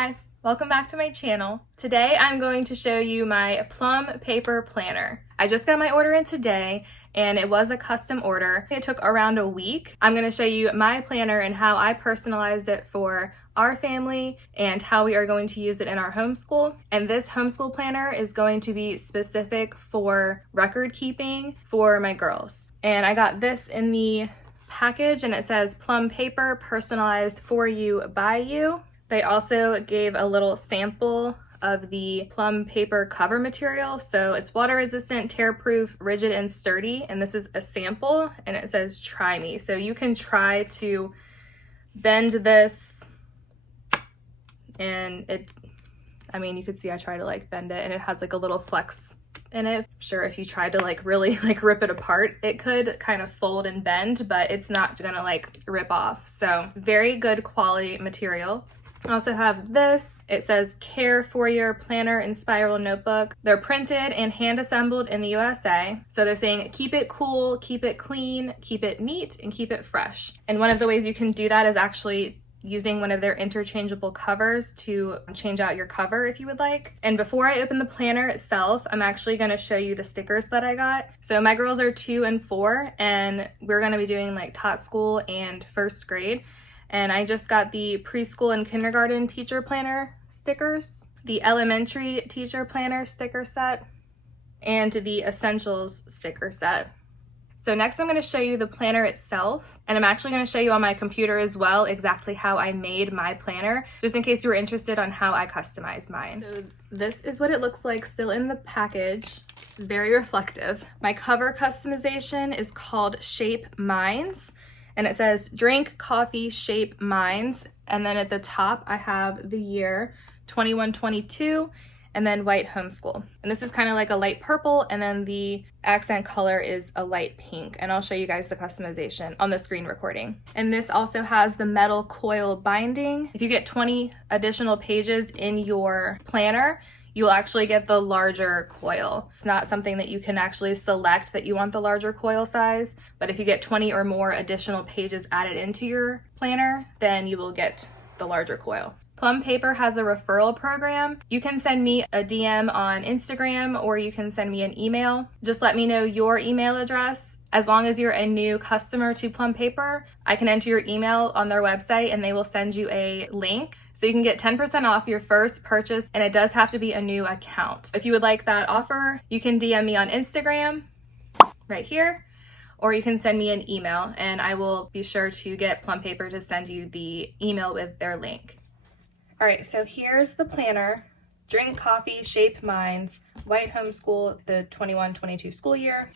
guys, welcome back to my channel. Today I'm going to show you my Plum Paper Planner. I just got my order in today and it was a custom order. It took around a week. I'm going to show you my planner and how I personalized it for our family and how we are going to use it in our homeschool. And this homeschool planner is going to be specific for record keeping for my girls. And I got this in the package and it says Plum Paper, personalized for you by you. They also gave a little sample of the plum paper cover material. So it's water resistant, tear proof, rigid and sturdy. And this is a sample and it says try me. So you can try to bend this and you could see I try to like bend it and it has like a little flex in it. Sure, if you tried to like really like rip it apart, it could kind of fold and bend, but it's not gonna like rip off. So very good quality material. I also have this. It says care for your planner and spiral notebook. They're printed and hand assembled in the USA. So they're saying keep it cool, keep it clean, keep it neat, and keep it fresh. And one of the ways you can do that is actually using one of their interchangeable covers to change out your cover if you would like. And before I open the planner itself, I'm actually going to show you the stickers that I got. So my girls are 2 and 4 and we're going to be doing like tot school and first grade. And I just got the preschool and kindergarten teacher planner stickers, the elementary teacher planner sticker set, and the essentials sticker set. So next I'm going to show you the planner itself, and I'm actually going to show you on my computer as well exactly how I made my planner, just in case you were interested on how I customized mine. So this is what it looks like still in the package. Very reflective. My cover customization is called Shape Minds. And it says drink, coffee, shape, minds. And then at the top, I have the year 21-22 and then white homeschool. And this is kind of like a light purple. And then the accent color is a light pink. And I'll show you guys the customization on the screen recording. And this also has the metal coil binding. If you get 20 additional pages in your planner, you'll actually get the larger coil. It's not something that you can actually select that you want the larger coil size, but if you get 20 or more additional pages added into your planner, then you will get the larger coil. Plum Paper has a referral program. You can send me a DM on Instagram or you can send me an email. Just let me know your email address. As long as you're a new customer to Plum Paper, I can enter your email on their website and they will send you a link. So you can get 10% off your first purchase, and it does have to be a new account. If you would like that offer, you can DM me on Instagram right here, or you can send me an email and I will be sure to get Plum Paper to send you the email with their link. All right, so here's the planner. Drink coffee, shape minds, white homeschool, the 21-22 school year.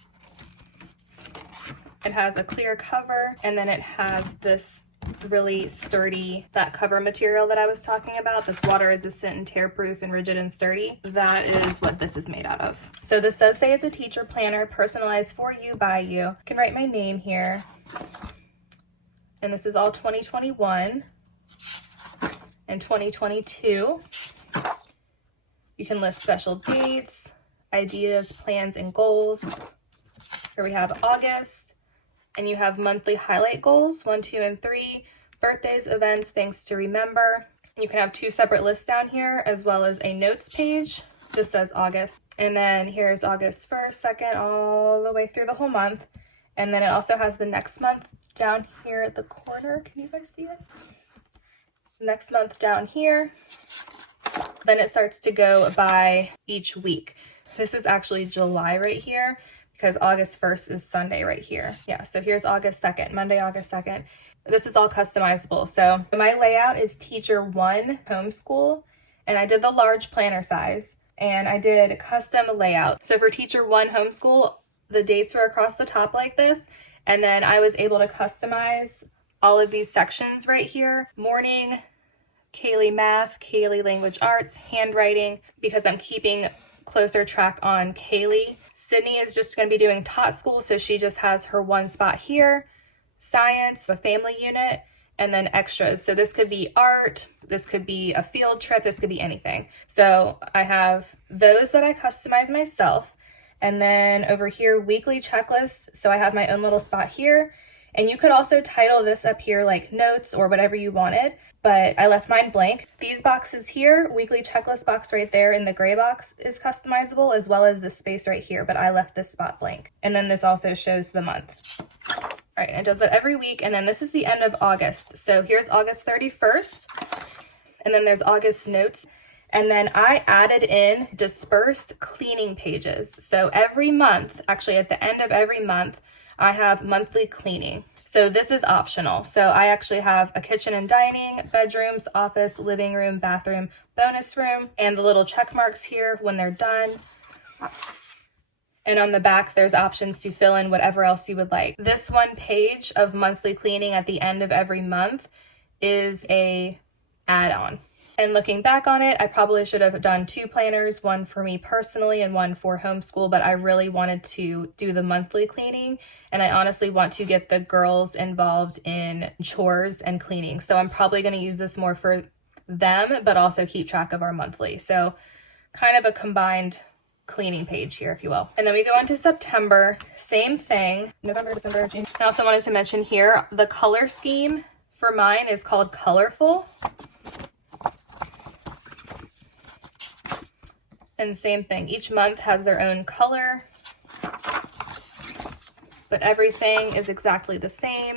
It has a clear cover and then it has this really sturdy, that cover material that I was talking about that's water resistant and tear proof and rigid and sturdy. That is what this is made out of. So this does say it's a teacher planner, personalized for you by you. I can write my name here. And this is all 2021 and 2022. You can list special dates, ideas, plans, and goals. Here we have August. And you have monthly highlight goals, 1, 2, and 3, birthdays, events, things to remember. You can have 2 separate lists down here, as well as a notes page, just says August. And then here's August 1st, 2nd, all the way through the whole month. And then it also has the next month down here at the corner. Can you guys see it? Next month down here. Then it starts to go by each week. This is actually July right here, because August 1st is Sunday right here. Yeah, so here's August 2nd, Monday, August 2nd. This is all customizable. So my layout is Teacher 1 Homeschool, and I did the large planner size, and I did custom layout. So for Teacher 1 Homeschool, the dates were across the top like this, and then I was able to customize all of these sections right here. Morning, Kaylee Math, Kaylee Language Arts, handwriting, because I'm keeping closer track on Kaylee. Sydney is just going to be doing tot school, so she just has her one spot here. Science, a family unit, and then extras. So this could be art, this could be a field trip, this could be anything. So I have those that I customize myself. And then over here, weekly checklist. So I have my own little spot here. And you could also title this up here like notes or whatever you wanted, but I left mine blank. These boxes here, weekly checklist box right there in the gray box is customizable, as well as the space right here, but I left this spot blank. And then this also shows the month. All right, and it does that every week. And then this is the end of August. So here's August 31st. And then there's August notes. And then I added in dispersed cleaning pages. So every month, actually at the end of every month, I have monthly cleaning. So this is optional. So I actually have a kitchen and dining, bedrooms, office, living room, bathroom, bonus room, and the little check marks here when they're done. And on the back, there's options to fill in whatever else you would like. This one page of monthly cleaning at the end of every month is a add-on. And looking back on it, I probably should have done 2 planners, one for me personally and one for homeschool, but I really wanted to do the monthly cleaning, and I honestly want to get the girls involved in chores and cleaning. So I'm probably going to use this more for them, but also keep track of our monthly. So kind of a combined cleaning page here, if you will. And then we go into September, same thing, November, December, June. I also wanted to mention here, the color scheme for mine is called Colorful. And same thing, each month has their own color, but everything is exactly the same.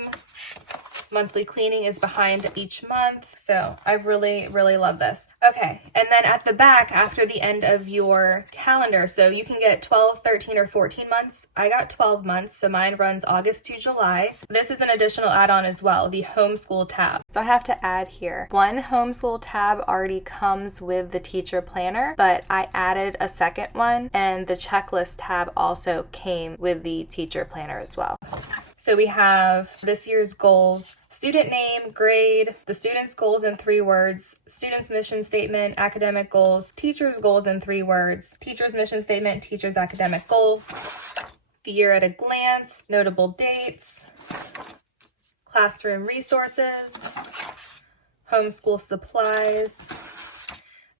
Monthly cleaning is behind each month. So I really, really love this. Okay, and then at the back, after the end of your calendar, so you can get 12, 13, or 14 months. I got 12 months, so mine runs August to July. This is an additional add-on as well, the homeschool tab. So I have to add here, one homeschool tab already comes with the teacher planner, but I added a second one, and the checklist tab also came with the teacher planner as well. So we have this year's goals, student name, grade, the student's goals in 3 words, student's mission statement, academic goals, teacher's goals in 3 words, teacher's mission statement, teacher's academic goals, the year at a glance, notable dates, classroom resources, homeschool supplies.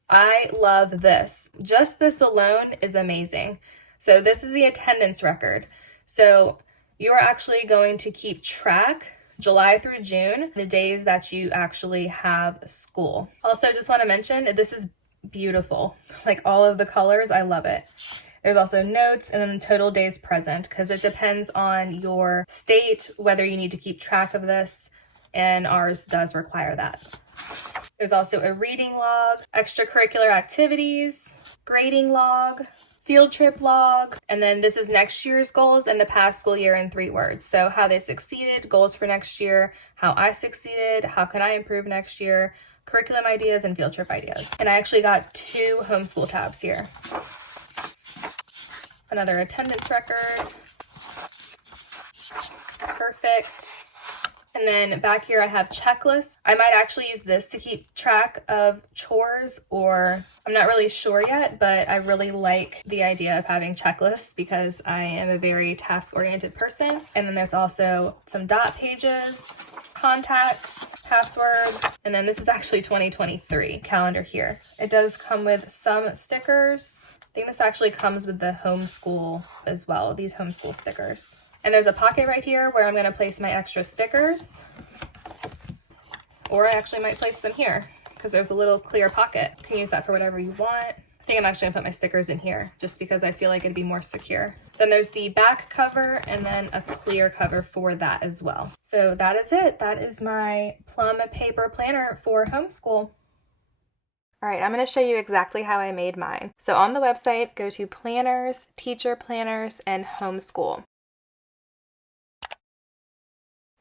I love this. Just this alone is amazing. So this is the attendance record. So you are actually going to keep track July through June, the days that you actually have school. Also, just want to mention, this is beautiful. Like all of the colors, I love it. There's also notes and then the total days present, because it depends on your state whether you need to keep track of this, and ours does require that. There's also a reading log, extracurricular activities, grading log, field trip log, and then this is next year's goals and the past school year in 3 words. So how they succeeded, goals for next year, how I succeeded, how can I improve next year, curriculum ideas, and field trip ideas. And I actually got 2 homeschool tabs here. Another attendance record. Perfect. And then back here I have checklists. I might actually use this to keep track of chores, or I'm not really sure yet, but I really like the idea of having checklists because I am a very task-oriented person. And then there's also some dot pages, contacts, passwords, and then this is actually 2023 calendar here. It does come with some stickers. I think this actually comes with the homeschool as well, these homeschool stickers. And there's a pocket right here where I'm going to place my extra stickers, or I actually might place them here because there's a little clear pocket. You can use that for whatever you want. I think I'm actually going to put my stickers in here just because I feel like it'd be more secure. Then there's the back cover and then a clear cover for that as well. So that is it. That is my Plum Paper Planner for homeschool. All right, I'm going to show you exactly how I made mine. So on the website, go to Planners, Teacher Planners, and Homeschool.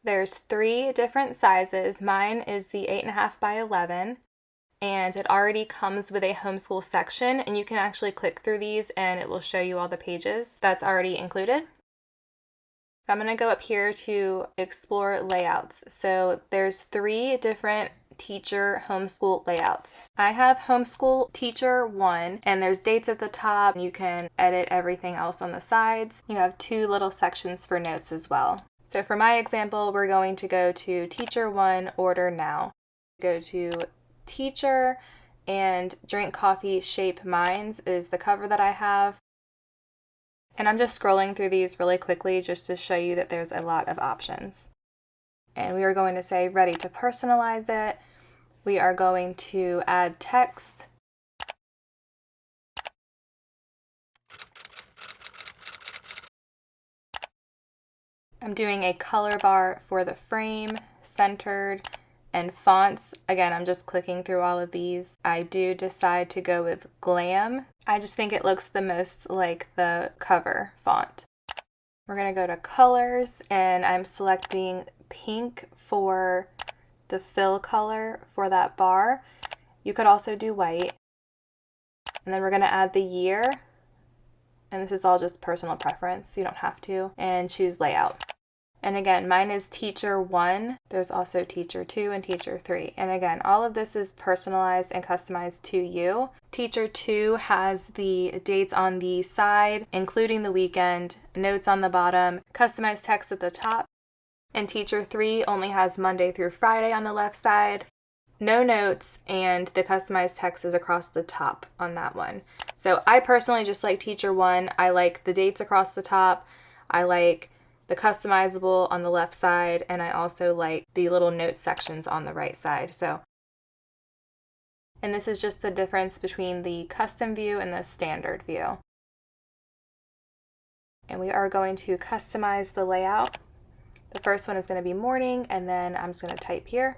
There's 3 different sizes. Mine is the 8.5 by 11, and it already comes with a homeschool section, and you can actually click through these and it will show you all the pages that's already included. I'm going to go up here to explore layouts. So there's 3 different teacher homeschool layouts. I have homeschool teacher 1, and there's dates at the top. You can edit everything else on the sides. You have 2 little sections for notes as well. So for my example, we're going to go to teacher 1, order now. Go to teacher, and drink coffee, shape minds is the cover that I have. And I'm just scrolling through these really quickly just to show you that there's a lot of options. And we are going to say ready to personalize it. We are going to add text. I'm doing a color bar for the frame, centered, and fonts. Again, I'm just clicking through all of these. I do decide to go with Glam. I just think it looks the most like the cover font. We're gonna go to colors, and I'm selecting pink for the fill color for that bar. You could also do white. And then we're gonna add the year. And this is all just personal preference, you don't have to. And choose layout. And again, mine is teacher 1. There's also teacher 2 and teacher 3. And again, all of this is personalized and customized to you. Teacher 2 has the dates on the side, including the weekend, notes on the bottom, customized text at the top. And teacher 3 only has Monday through Friday on the left side, no notes, and the customized text is across the top on that one. So I personally just like teacher 1. I like the dates across the top. I like the customizable on the left side, and I also like the little note sections on the right side. And this is just the difference between the custom view and the standard view. And we are going to customize the layout. The first one is going to be morning, and then I'm just going to type here.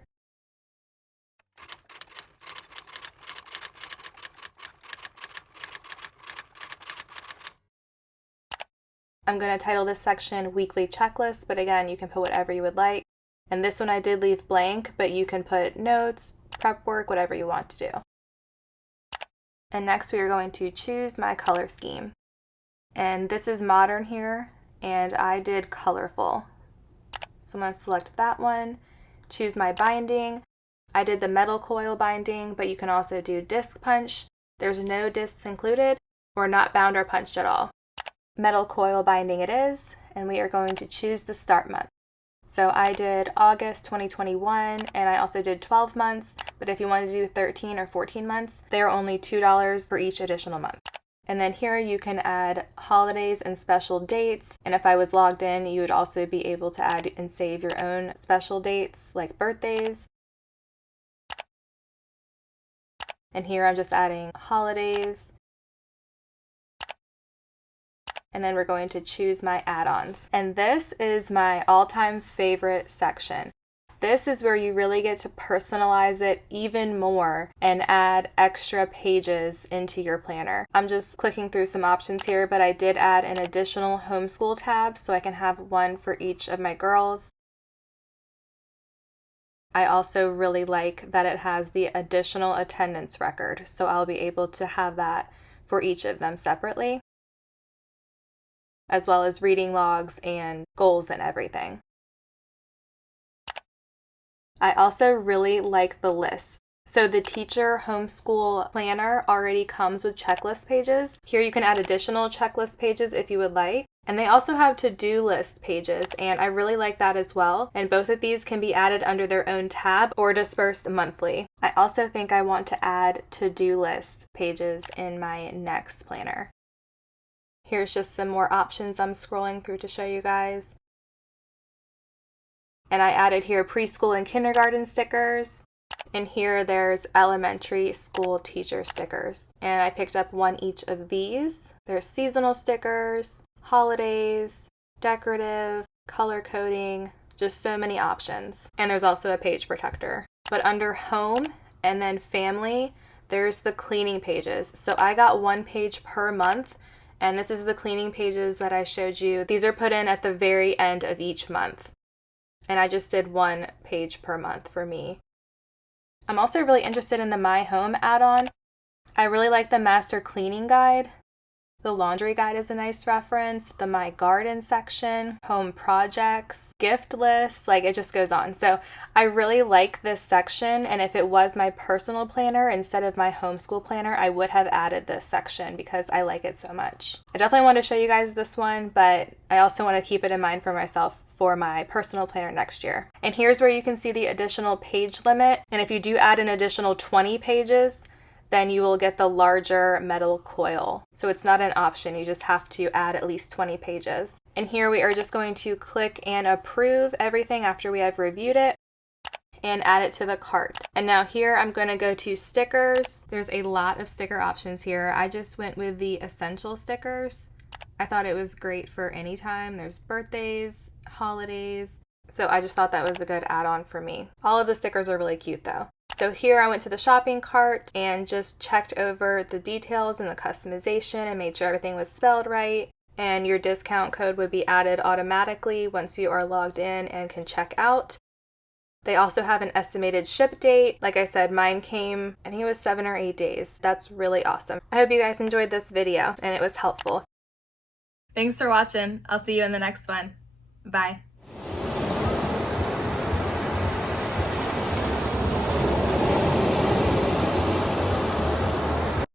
I'm going to title this section Weekly Checklist, but again, you can put whatever you would like. And this one I did leave blank, but you can put notes, prep work, whatever you want to do. And next we are going to choose my color scheme. And this is modern here, and I did colorful. So I'm going to select that one, choose my binding. I did the metal coil binding, but you can also do disc punch. There's no discs included, or not bound or punched at all. Metal coil binding it is, and we are going to choose the start month. So I did August 2021, and I also did 12 months, but if you want to do 13 or 14 months, they're only $2 for each additional month. And then here you can add holidays and special dates, and if I was logged in, you would also be able to add and save your own special dates, like birthdays. And here I'm just adding holidays. And then we're going to choose my add-ons. And this is my all-time favorite section. This is where you really get to personalize it even more and add extra pages into your planner. I'm just clicking through some options here, but I did add an additional homeschool tab so I can have one for each of my girls. I also really like that it has the additional attendance record, so I'll be able to have that for each of them separately, as well as reading logs and goals and everything. I also really like the lists. So the teacher homeschool planner already comes with checklist pages. Here you can add additional checklist pages if you would like. And they also have to-do list pages, and I really like that as well. And both of these can be added under their own tab or dispersed monthly. I also think I want to add to-do list pages in my next planner. Here's just some more options I'm scrolling through to show you guys. And I added here preschool and kindergarten stickers. And here there's elementary school teacher stickers. And I picked up one each of these. There's seasonal stickers, holidays, decorative, color coding, just so many options. And there's also a page protector. But under home and then family, there's the cleaning pages. So I got one page per month. And this is the cleaning pages that I showed you. These are put in at the very end of each month. And I just did one page per month for me. I'm also really interested in the My Home add-on. I really like the master cleaning guide. The laundry guide is a nice reference. The My Garden section, home projects, gift lists, like it just goes on. So I really like this section, and if it was my personal planner instead of my homeschool planner, I would have added this section because I like it so much. I definitely want to show you guys this one, but I also want to keep it in mind for myself for my personal planner next year. And here's where you can see the additional page limit. And if you do add an additional 20 pages, then you will get the larger metal coil. So it's not an option, you just have to add at least 20 pages. And here we are just going to click and approve everything after we have reviewed it and add it to the cart. And now here I'm going to go to stickers. There's a lot of sticker options here. I just went with the essential stickers. I thought it was great for any time. There's birthdays, holidays. So I just thought that was a good add-on for me. All of the stickers are really cute though. So here I went to the shopping cart and just checked over the details and the customization and made sure everything was spelled right. And your discount code would be added automatically once you are logged in and can check out. They also have an estimated ship date. Like I said, mine came, I think it was 7 or 8 days. That's really awesome. I hope you guys enjoyed this video and it was helpful. Thanks for watching. I'll see you in the next one. Bye.